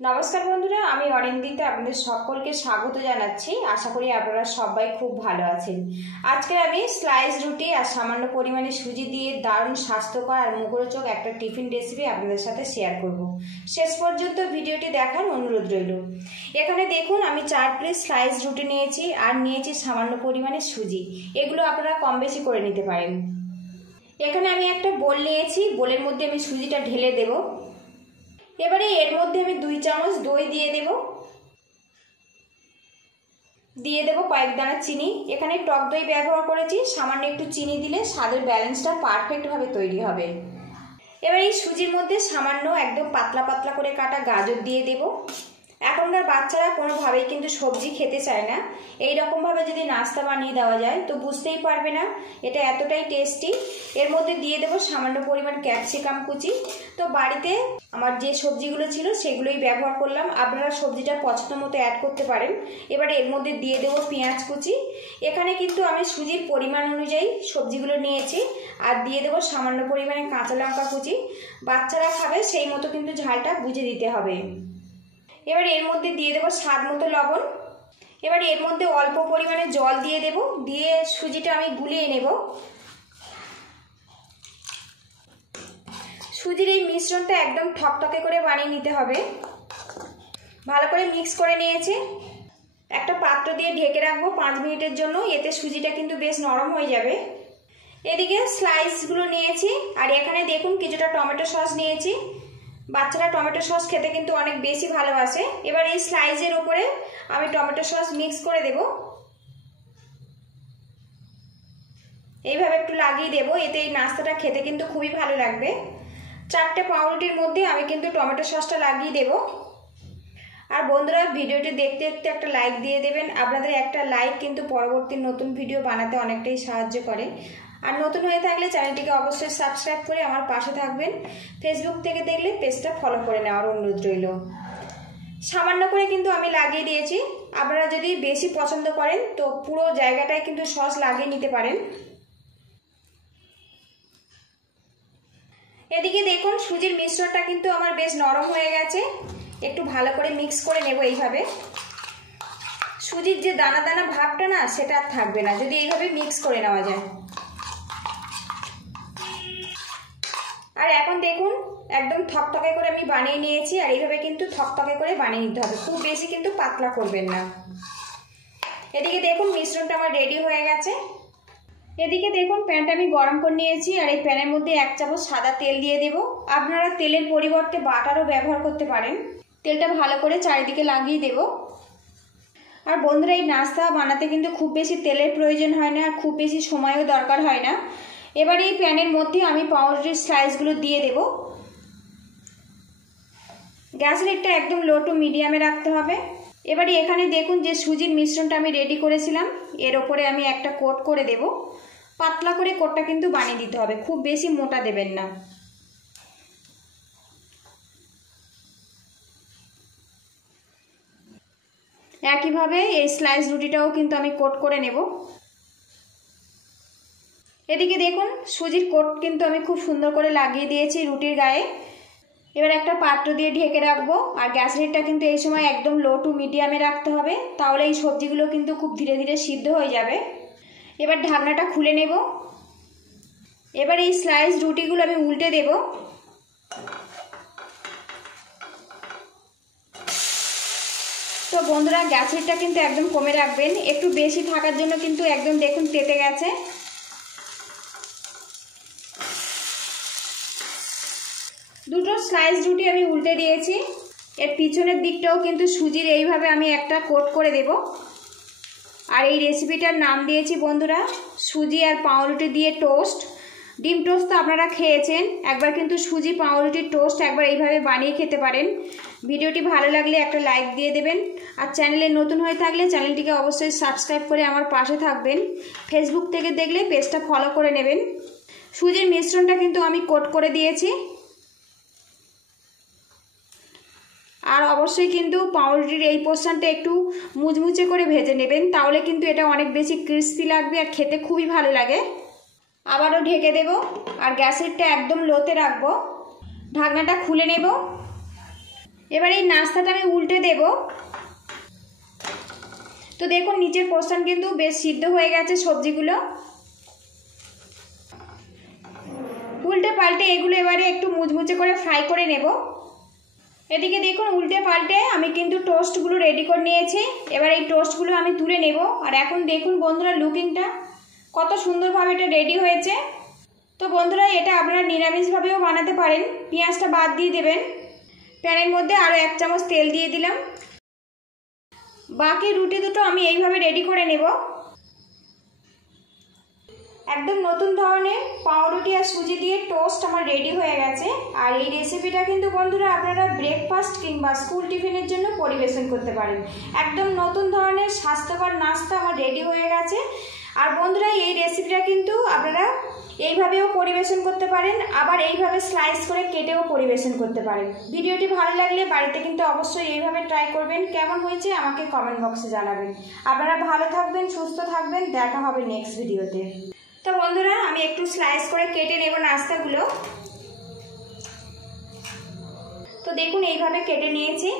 নমস্কার বন্ধুরা, আমি অরিন্দিতা আপনাদের সকলকে স্বাগত জানাচ্ছি। আশা করি আপনারা সবাই খুব ভালো আছেন। আজকে আমি স্লাইস রুটি আর সামান্য পরিমাণে সুজি দিয়ে দারুণ স্বাস্থ্যকর আর মুখরোচক একটা টিফিন রেসিপি আপনাদের সাথে শেয়ার করব। শেষ পর্যন্ত ভিডিওটি দেখার অনুরোধ রইল। এখানে দেখুন, আমি 4 প্লেট স্লাইস রুটি নিয়েছি আর নিয়েছি সামান্য পরিমাণে সুজি। এগুলো আপনারা কম বেশি করে নিতে পারেন। এখানে আমি একটা বোল নিয়েছি, বোলের মধ্যে আমি সুজিটা ঢেলে দেব। এবারে এর মধ্যে আমি 2 চামচ দই দিয়ে দেব কয়েক দানা চিনি। এখানে টক দই ব্যবহার করেছি, সামান্য একটু চিনি দিলে স্বাদের ব্যালেন্সটা পারফেক্টভাবে তৈরি হবে। এবার এই সুজির মধ্যে সামান্য একদম পাতলা পাতলা করে কাটা গাজর দিয়ে দেব। এখনকার বাচ্চারা কোনোভাবেই কিন্তু সবজি খেতে চায় না। এই রকমভাবে যদি নাস্তা বানিয়ে দেওয়া যায় তো বুঝতেই পারবে না এটা এতটাই টেস্টি। এর মধ্যে দিয়ে দেব সামান্য পরিমাণ ক্যাপসিকাম কুচি। তো বাড়িতে আমার যে সবজিগুলো ছিল সেগুলোই ব্যবহার করলাম, আপনারা সবজিটা পছন্দ মতো অ্যাড করতে পারেন। এবারে এর মধ্যে দিয়ে দেব পেঁয়াজ কুচি। এখানে কিন্তু আমি সুজির পরিমাণ অনুযায়ী সবজিগুলো নিয়েছি। আর দিয়ে দেব সামান্য পরিমাণে কাঁচা লঙ্কা কুচি। বাচ্চারা খাবে সেই মতো কিন্তু ঝালটা বুঝে দিতে হবে। এবার এর মধ্যে দিয়ে দেব স্বাদ মতো লবণ। এবার এর মধ্যে অল্প পরিমাণে জল দিয়ে দেব, দিয়ে সুজিটা আমি গুলিয়ে নেব। সুজির এই মিশ্রণটা একদম থকথকে করে বানিয়ে নিতে হবে। ভালো করে মিক্স করে নিয়েছি। একটা পাত্র দিয়ে ঢেকে রাখবো 5 মিনিটের জন্য, এতে সুজিটা কিন্তু বেশ নরম হয়ে যাবে। এদিকে স্লাইসগুলো নিয়েছি আর এখানে দেখুন কিছুটা টমেটো সস নিয়েছি। বাচ্চারা টমেটো সস খেতে কিন্তু অনেক বেশি ভালোবাসে। এবার এই স্লাইসের উপরে আমি টমেটো সস মিক্স করে দেব। এইভাবে একটু লাগিয়ে দেব, এতে এই নাস্তাটা খেতে কিন্তু খুবই ভালো লাগবে। 4টে পাউরুটির মধ্যে আমি কিন্তু টমেটো সসটা লাগিয়ে দেব। আর বন্ধুরা, ভিডিওটি দেখতে দেখতে একটা লাইক দিয়ে দেবেন। আপনাদের একটা লাইক কিন্তু পরবর্তী নতুন ভিডিও বানাতে অনেকটাই সাহায্য করে। আর নতুন হয়ে থাকলে চ্যানেলটিকে অবশ্যই সাবস্ক্রাইব করে আমার পাশে থাকবেন। ফেসবুক থেকে দেখলে পেজটা ফলো করে নেওয়ার অনুরোধ রইল। সামান্য করে কিন্তু আমি লাগিয়ে দিয়েছি। আপনারা যদি বেশি পছন্দ করেন তো পুরো জায়গাটায় কিন্তু সস লাগিয়ে নিতে পারেন। এদিকে দেখুন সুজির মিশ্রণটা কিন্তু আমার বেশ নরম হয়ে গেছে। একটু ভালো করে মিক্স করে নেব এইভাবে। সুজির যে দানা দানা ভাবটা না, সেটা আর থাকবে না যদি এইভাবে মিক্স করে নেওয়া যায়। আর এখন দেখুন একদম থকথকে করে আমি বানিয়ে নিয়েছি। আর এইভাবে কিন্তু থকথকে করে বানিয়ে নিতে হবে, খুব বেশি কিন্তু পাতলা করবেন না। এদিকে দেখুন মিশ্রণটা আমার রেডি হয়ে গেছে। এদিকে দেখুন প্যানটা আমি গরম করে নিয়েছি আর এই প্যানের মধ্যে 1 চামচ সাদা তেল দিয়ে দেব। আপনারা তেলের পরিবর্তে বাটারও ব্যবহার করতে পারেন। তেলটা ভালো করে চারিদিকে লাগিয়ে দেব। আর বন্ধুরা, এই নাস্তা বানাতে কিন্তু খুব বেশি তেলের প্রয়োজন হয় না, আর খুব বেশি সময়ও দরকার হয় না। এবার এই প্যানের মধ্যে আমি পাউরুটির স্লাইসগুলো দিয়ে দেব। গ্যাস রেটটা একদম লো টু মিডিয়ামে রাখতে হবে। এবারে এখানে দেখুন যে সুজির মিশ্রণটা আমি রেডি করেছিলাম, এর ওপরে আমি একটা কোট করে দেব। পাতলা করে কোটটা কিন্তু বানিয়ে দিতে হবে, খুব বেশি মোটা দেবেন না। একইভাবে এই স্লাইস রুটিটাও কিন্তু আমি কোট করে নেব। এদিকে দেখুন সুজির কোট কিন্তু আমি খুব সুন্দর করে লাগিয়ে দিয়েছি রুটির গায়ে। এবার একটা পাত্র দিয়ে ঢেকে রাখবো। আর গ্যাস রেটটা কিন্তু এই সময় একদম লো টু মিডিয়ামে রাখতে হবে, তাহলে এই সবজিগুলো কিন্তু খুব ধীরে ধীরে সিদ্ধ হয়ে যাবে। এবার ঢাকনাটা খুলে নেব। এবার এই স্লাইস রুটিগুলো আমি উল্টে দেব। তো বন্ধুরা, গ্যাস রেটটা কিন্তু একদম কমে রাখবেন, একটু বেশি থাকার জন্য কিন্তু একদম দেখুন তেতে গেছে। দুটো স্লাইস রুটি আমি উল্টে দিয়েছি। এর পিছনের দিকটাও কিন্তু সুজির এইভাবে আমি একটা কোট করে দেব। আর এই রেসিপিটার নাম দিয়েছি বন্ধুরা সুজি আর পাউরুটি দিয়ে টোস্ট। ডিম টোস্ট তো আপনারা খেয়েছেন, একবার কিন্তু সুজি পাউরুটির টোস্ট একবার এইভাবে বানিয়ে খেতে পারেন। ভিডিওটি ভালো লাগলে একটা লাইক দিয়ে দেবেন। আর চ্যানেলে নতুন হয়ে থাকলে চ্যানেলটিকে অবশ্যই সাবস্ক্রাইব করে আমার পাশে থাকবেন। ফেসবুক থেকে দেখলে পেজটা ফলো করে নেবেন। সুজির মিশ্রণটা কিন্তু আমি কোট করে দিয়েছি। আর অবশ্যই কিন্তু পাউরুটির এই পোর্শনটা একটু মুচমুচে করে ভেজে নেবেন, তাহলে কিন্তু এটা অনেক বেশি ক্রিস্পি লাগবে আর খেতে খুবই ভালো লাগে। আবারও ঢেকে দেব আর গ্যাসেরটা একদম লোতে রাখবো। ঢাকনাটা খুলে নেব। এবার এই নাস্তাটা আমি উল্টে দেব। তো দেখুন নিচের পোর্শন কিন্তু বেশ সিদ্ধ হয়ে গেছে সবজিগুলো। উল্টে পাল্টে এগুলো এবারে একটু মুচমুচে করে ফ্রাই করে নেব। এদিকে দেখুন উল্টে পাল্টে আমি কিন্তু টোস্টগুলো রেডি করে নিয়েছি। এবার এই টোস্টগুলো আমি তুলে নেব। আর এখন দেখুন বন্ধুরা লুকিংটা কত সুন্দরভাবে এটা রেডি হয়েছে। তো বন্ধুরা এটা আপনারা নিরামিষভাবেও বানাতে পারেন, পেঁয়াজটা বাদ দিয়ে দেবেন। প্যানের মধ্যে আরও 1 চামচ তেল দিয়ে দিলাম। বাকি রুটি দুটো আমি এইভাবে রেডি করে নেব। একদম নতুন ধরনের পাউরুটি আর সুজি দিয়ে টোস্ট আমার রেডি হয়ে গেছে। আর এই রেসিপিটা কিন্তু বন্ধুরা আপনারা ব্রেকফাস্ট কিংবা স্কুল টিফিনের জন্য পরিবেশন করতে পারেন। একদম নতুন ধরনের স্বাস্থ্যকর নাস্তা আমার রেডি হয়ে গেছে। আর বন্ধুরা এই রেসিপিটা কিন্তু আপনারা এইভাবেও পরিবেশন করতে পারেন, আবার এইভাবে স্লাইস করে কেটেও পরিবেশন করতে পারেন। ভিডিওটি ভালো লাগলে বাড়িতে কিন্তু অবশ্যই এইভাবে ট্রাই করবেন। কেমন হয়েছে আমাকে কমেন্ট বক্সে জানাবেন। আপনারা ভালো থাকবেন, সুস্থ থাকবেন। দেখা হবে নেক্সট ভিডিওতে। তো বন্ধুরা আমি একটু স্লাইস করে কেটে নেব নাস্তাগুলো। তো দেখুন এইভাবে কেটে নিয়েছি।